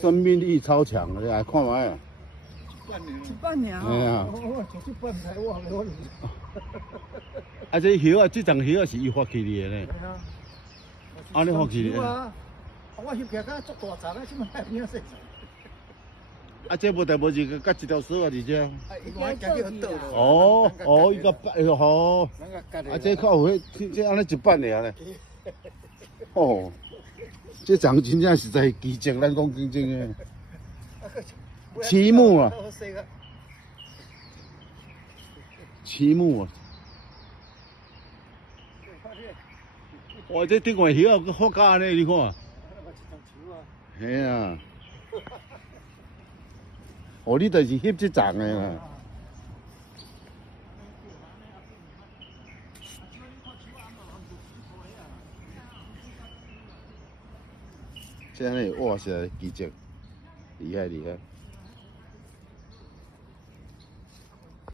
生命力超强的，来看卖啊！半年哎呀，我出去半才忘了我。啊，这叶啊，这丛叶啊是伊发起的呢。啊，你发起的？我翕起甲足大丛啊，即摆还变细。啊，这无代无志，甲一条绳啊，而且。哦哦，伊个好。啊，这靠有迄，这安尼一半尔呢。哦，这丛真正实在奇迹，咱讲真正的。奇木啊，奇木啊！哇，这顶块叶啊，个好假呢，你看。嘿啊！哦，你就是翕这丛的啦。这样的哇塞，奇迹，厉害厉害！